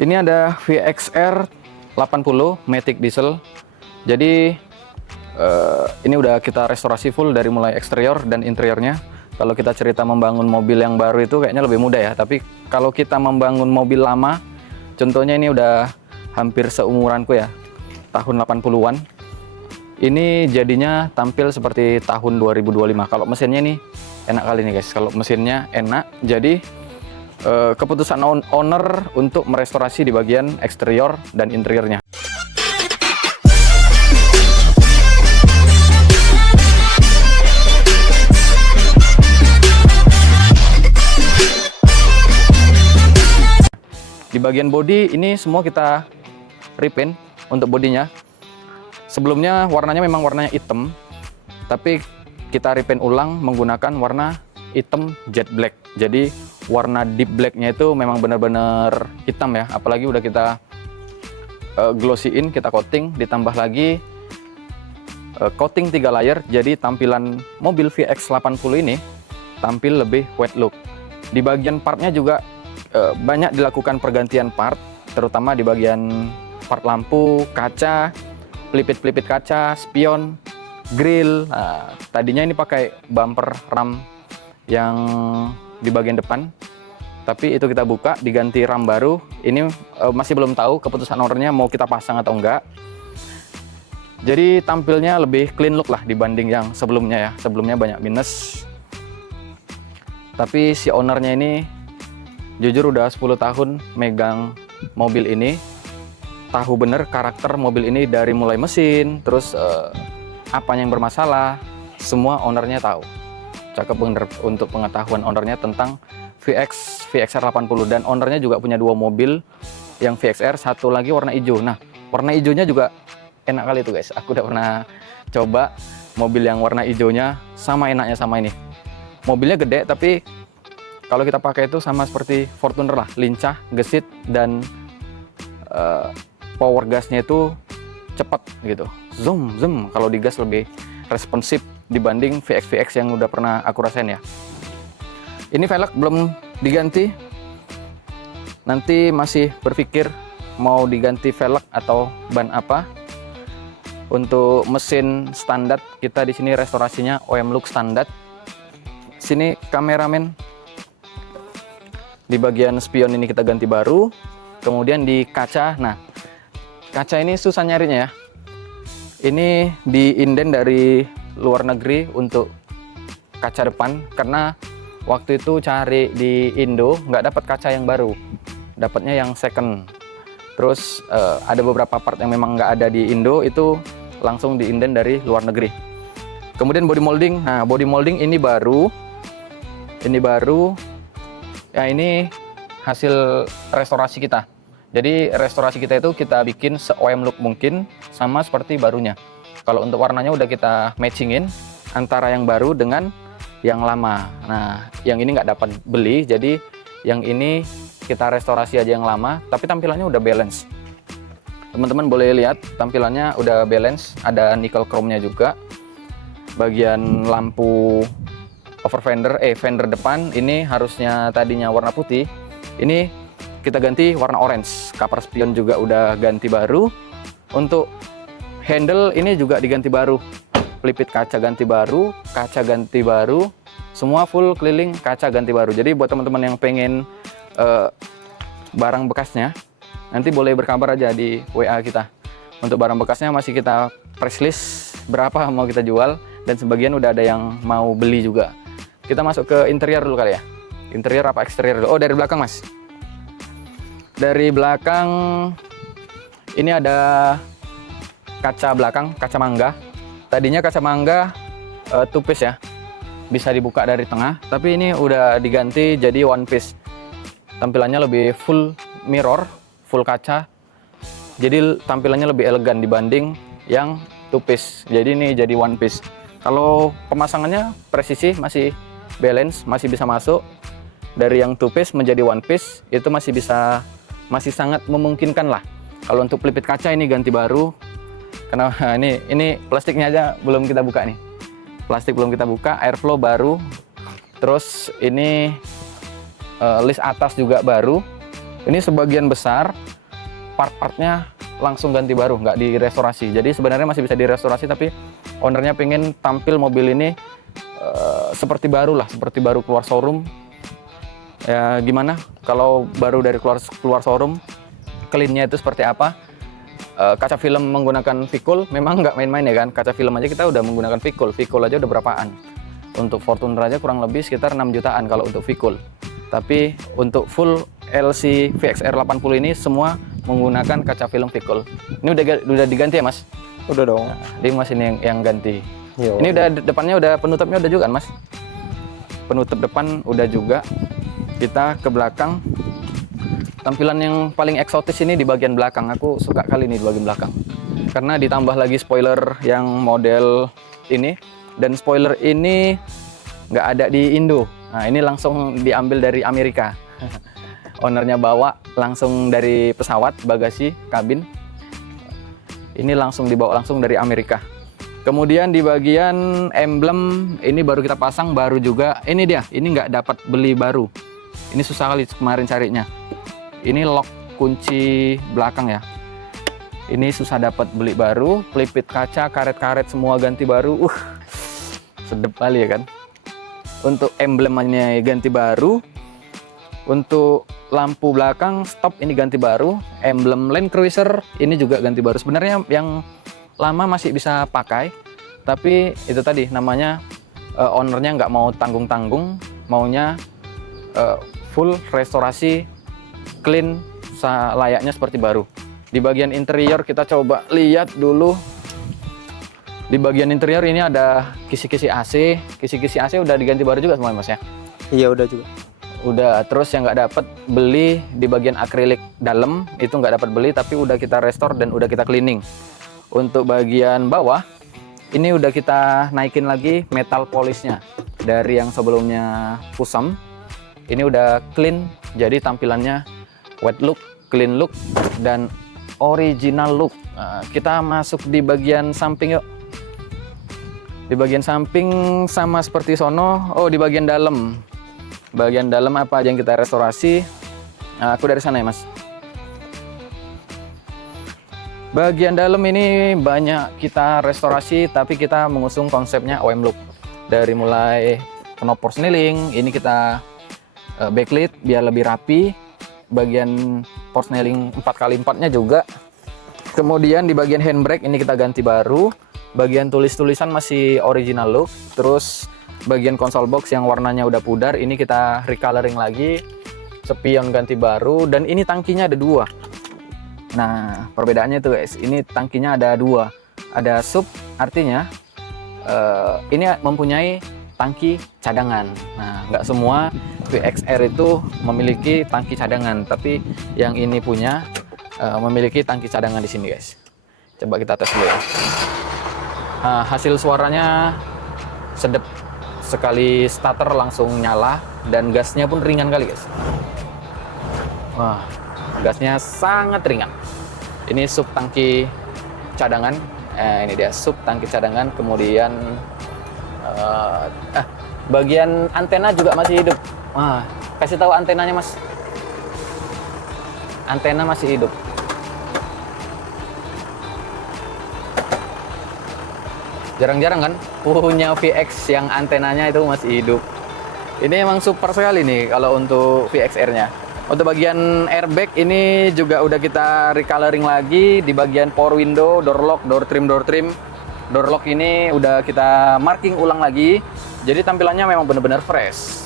Ini ada VXR 80 Matic Diesel. Jadi ini udah kita restorasi full dari mulai eksterior dan interiornya. Kalau kita cerita membangun mobil yang baru itu kayaknya lebih mudah ya. Tapi kalau kita membangun mobil lama, contohnya ini udah hampir seumuranku ya, tahun 80-an. Ini jadinya tampil seperti tahun 2025. Kalau mesinnya nih enak kali nih guys. Kalau mesinnya enak, jadi keputusan owner untuk merestorasi di bagian eksterior dan interiornya. Di bagian bodi ini semua kita repaint untuk bodinya. Sebelumnya warnanya memang warnanya hitam, tapi kita repaint ulang menggunakan warna hitam jet black. Jadi warna deep blacknya itu memang benar-benar hitam ya. Apalagi udah kita glossy-in, kita coating, ditambah lagi coating 3 layer. Jadi tampilan mobil VX80 ini tampil lebih wet look. Di bagian partnya juga banyak dilakukan pergantian part, terutama di bagian part lampu, kaca, pelipit-pelipit kaca, spion, grill. Nah, tadinya ini pakai bumper ram yang di bagian depan, tapi itu kita buka, diganti ram baru. Ini masih belum tahu keputusan ownernya mau kita pasang atau enggak. Jadi tampilnya lebih clean look lah dibanding yang sebelumnya ya. Sebelumnya banyak minus. Tapi si ownernya ini jujur udah 10 tahun megang mobil ini, tahu bener karakter mobil ini dari mulai mesin, terus apa yang bermasalah, semua ownernya tahu. Cakep bener untuk pengetahuan ownernya tentang VXR 80, dan ownernya juga punya 2 mobil yang VXR, satu lagi warna hijau. Nah, warna hijaunya juga enak kali tuh guys. Aku udah pernah coba mobil yang warna hijaunya, sama enaknya sama ini. Mobilnya gede, tapi kalau kita pakai itu sama seperti Fortuner lah, lincah, gesit, dan power gasnya itu cepat gitu. Zoom, zoom. Kalau digas lebih responsif dibanding VX yang udah pernah aku rasain ya. Ini velg belum diganti. Nanti masih berpikir mau diganti velg atau ban apa. Untuk mesin standar kita di sini restorasinya OM Look standar. Sini kameramen. Di bagian spion ini kita ganti baru. Kemudian di kaca. Nah, kaca ini susah nyarinya ya. Ini diinden dari luar negeri untuk kaca depan, karena waktu itu cari di Indo nggak dapat kaca yang baru, dapatnya yang second. Terus ada beberapa part yang memang nggak ada di Indo, itu langsung diinden dari luar negeri. Kemudian body molding. Nah, body molding ini baru, ya ini hasil restorasi kita. Jadi restorasi kita itu kita bikin se-OM look mungkin, sama seperti barunya. Kalau untuk warnanya udah kita matchingin antara yang baru dengan yang lama. Nah, yang ini nggak dapat beli, jadi yang ini kita restorasi aja yang lama, tapi tampilannya udah balance. Teman-teman boleh lihat tampilannya udah balance, ada nickel chrome-nya juga. Bagian lampu over fender, fender depan ini harusnya tadinya warna putih, ini kita ganti warna orange. Cover spion juga udah ganti baru. Untuk handle ini juga diganti baru. Pelipit kaca ganti baru, kaca ganti baru, semua full keliling kaca ganti baru. Jadi buat teman-teman yang pengen barang bekasnya, nanti boleh berkabar aja di WA kita. Untuk barang bekasnya masih kita press list berapa mau kita jual, dan sebagian udah ada yang mau beli juga. Kita masuk ke interior dulu kali ya. Interior apa eksterior dulu? Oh, dari belakang mas. Dari belakang ini ada kaca belakang, kaca mangga. Tadinya kaca mangga two piece ya, bisa dibuka dari tengah, tapi ini udah diganti jadi one piece. Tampilannya lebih full mirror, full kaca. Jadi tampilannya lebih elegan dibanding yang two piece. Jadi ini jadi one piece. Kalau pemasangannya presisi masih balance, masih bisa masuk. Dari yang two piece menjadi one piece itu masih sangat memungkinkan lah. Kalau untuk pelipit kaca ini ganti baru, karena ini plastiknya aja belum kita buka nih. Plastik belum kita buka, airflow baru. Terus ini list atas juga baru. Ini sebagian besar part-partnya langsung ganti baru, nggak direstorasi. Jadi sebenarnya masih bisa direstorasi, tapi ownernya pengen tampil mobil ini seperti baru lah, seperti baru keluar showroom. Ya gimana kalau baru dari keluar showroom, clean-nya itu seperti apa? Kaca film menggunakan Vicul, memang nggak main-main ya kan. Kaca film aja kita udah menggunakan Vicul aja udah berapaan. Untuk Fortuner aja kurang lebih sekitar 6 jutaan kalau untuk Vicul. Tapi untuk full LC VXR 80 ini semua menggunakan kaca film Vicul. Ini udah diganti ya Mas? Udah dong. Nah, ini Mas ini yang ganti. Yo. Ini udah depannya, udah penutupnya udah juga kan Mas? Penutup depan udah juga. Kita ke belakang. Tampilan yang paling eksotis ini di bagian belakang. Aku suka kali ini di bagian belakang. Karena ditambah lagi spoiler yang model ini. Dan spoiler ini nggak ada di Indo. Nah ini langsung diambil dari Amerika. Ownernya bawa langsung dari pesawat, bagasi, kabin. Ini langsung dibawa langsung dari Amerika. Kemudian di bagian emblem ini baru kita pasang, baru juga. Ini dia, ini nggak dapat beli baru. Ini susah kali kemarin carinya. Ini lock kunci belakang ya. Ini susah dapat beli baru. Pelipit kaca, karet-karet semua ganti baru. Sedep kali ya kan. Untuk emblemnya ganti baru. Untuk lampu belakang stop ini ganti baru. Emblem Land Cruiser ini juga ganti baru. Sebenarnya yang lama masih bisa pakai, tapi itu tadi namanya ownernya nggak mau tanggung-tanggung, maunya full restorasi, clean layaknya seperti baru. Di bagian interior kita coba lihat dulu. Di bagian interior ini ada kisi-kisi AC. Kisi-kisi AC udah diganti baru juga semua Mas ya? Iya udah juga. Udah. Terus yang nggak dapat beli di bagian akrilik dalam itu nggak dapat beli, tapi udah kita restore dan udah kita cleaning. Untuk bagian bawah ini udah kita naikin lagi metal polishnya dari yang sebelumnya kusam. Ini udah clean, jadi tampilannya wet look, clean look, dan original look. Nah, kita masuk di bagian samping yuk. Di bagian samping sama seperti sono. Oh, di bagian dalam. Bagian dalam apa aja yang kita restorasi? Nah, aku dari sana ya Mas. Bagian dalam ini banyak kita restorasi, tapi kita mengusung konsepnya OEM look. Dari mulai knob persneling, ini kita backlit biar lebih rapi. Bagian persneling 4x4-nya juga. Kemudian di bagian handbrake ini kita ganti baru. Bagian tulis-tulisan masih original look. Terus bagian konsol box yang warnanya udah pudar, ini kita recoloring lagi. Spion ganti baru, dan ini tangkinya ada 2. Nah, perbedaannya tuh guys, ini tangkinya ada 2. Ada sub, artinya ini mempunyai tangki cadangan. Nah, nggak semua VXR itu memiliki tangki cadangan, tapi yang ini punya memiliki tangki cadangan di sini guys. Coba kita tes dulu ya. Nah, hasil suaranya sedep. Sekali starter langsung nyala, dan gasnya pun ringan kali guys. Wah, gasnya sangat ringan. Ini sub tangki cadangan. Ini dia sub tangki cadangan. Kemudian bagian antena juga masih hidup. Wah, kasih tahu antenanya Mas. Antena masih hidup. Jarang-jarang kan punya VX yang antenanya itu masih hidup. Ini emang super sekali nih kalau untuk VXR-nya. Untuk bagian airbag ini juga udah kita recoloring lagi. Di bagian power window, door lock, door trim. Door lock ini udah kita marking ulang lagi. Jadi tampilannya memang benar-benar fresh.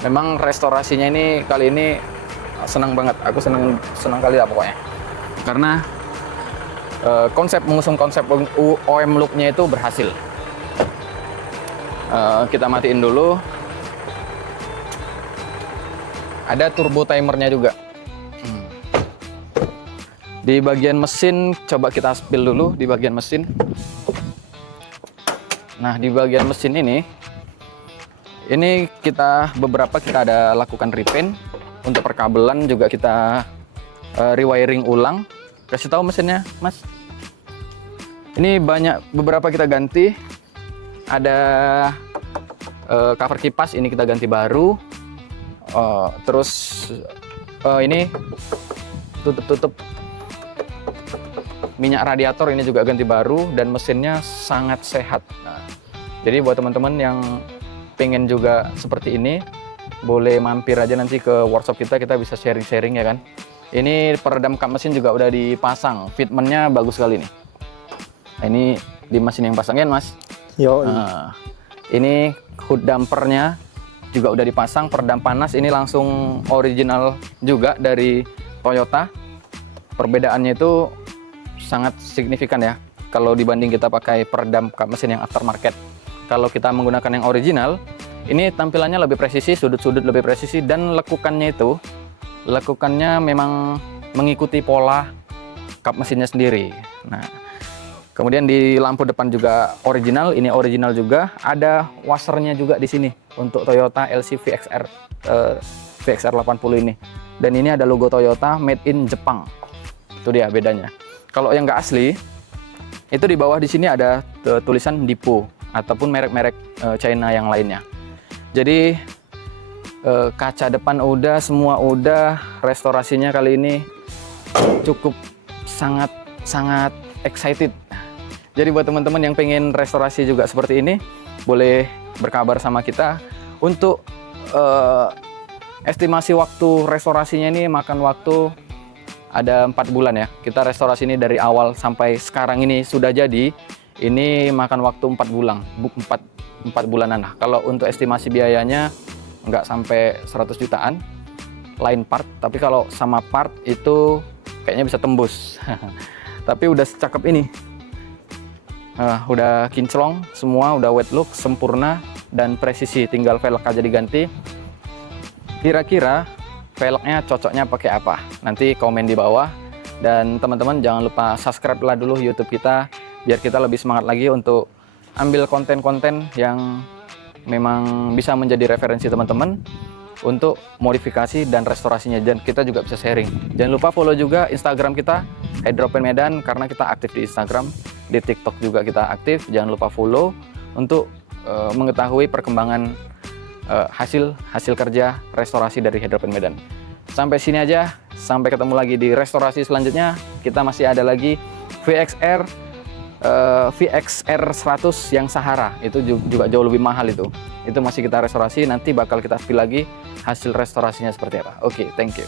Memang restorasinya ini kali ini senang banget. Aku senang kali lah pokoknya. Karena mengusung konsep OEM look-nya itu berhasil. Kita matiin dulu. Ada turbo timernya juga. Di bagian mesin, coba kita spill dulu di bagian mesin. Nah, di bagian mesin ini beberapa kita ada lakukan repaint. Untuk perkabelan juga kita rewiring ulang. Kasih tahu mesinnya, Mas. Ini beberapa kita ganti. Ada cover kipas ini kita ganti baru. Terus Ini tutup minyak radiator ini juga ganti baru dan mesinnya sangat sehat. Nah, jadi buat teman-teman yang pengen juga seperti ini, boleh mampir aja nanti ke workshop kita bisa sharing-sharing ya kan. Ini peredam kap mesin juga udah dipasang, fitmentnya bagus sekali nih. Nah, ini di mesin yang pasangin Mas. Yo. Nah, ini hood dampernya juga udah dipasang, peredam panas ini langsung original juga dari Toyota. Perbedaannya itu sangat signifikan ya kalau dibanding kita pakai peredam kap mesin yang aftermarket. Kalau kita menggunakan yang original, ini tampilannya lebih presisi, sudut-sudut lebih presisi, dan lekukannya memang mengikuti pola kap mesinnya sendiri. Nah, kemudian di lampu depan juga original, ini original juga. Ada washernya juga di sini untuk Toyota LC VXR VXR 80 ini. Dan ini ada logo Toyota made in Jepang. Itu dia bedanya. Kalau yang nggak asli, itu di bawah di sini ada tulisan Depo ataupun merek-merek China yang lainnya. Jadi kaca depan udah, semua udah, restorasinya kali ini cukup sangat excited. Jadi buat teman-teman yang pengen restorasi juga seperti ini, boleh berkabar sama kita. Untuk estimasi waktu restorasinya ini makan waktu ada 4 bulan ya. Kita restorasi ini dari awal sampai sekarang ini sudah jadi, ini makan waktu 4 bulan, 4 bulanan lah. Kalau untuk estimasi biayanya nggak sampai 100 jutaan, lain part. Tapi kalau sama part itu kayaknya bisa tembus. Tapi udah secakep ini. Udah kinclong semua, udah wet look, sempurna dan presisi. Tinggal velg aja diganti. Kira-kira velgnya cocoknya pakai apa? Nanti komen di bawah. Dan teman-teman jangan lupa subscribe lah dulu YouTube kita, biar kita lebih semangat lagi untuk ambil konten-konten yang memang bisa menjadi referensi teman-teman untuk modifikasi dan restorasinya. Dan kita juga bisa sharing. Jangan lupa follow juga Instagram kita, Hydropen Medan, karena kita aktif di Instagram. Di TikTok juga kita aktif. Jangan lupa follow untuk mengetahui perkembangan hasil kerja restorasi dari Hydropen Medan. Sampai sini aja, sampai ketemu lagi di restorasi selanjutnya. Kita masih ada lagi VXR 100 yang Sahara, itu juga jauh lebih mahal itu masih kita restorasi. Nanti bakal kita spill lagi hasil restorasinya seperti apa. Oke, thank you.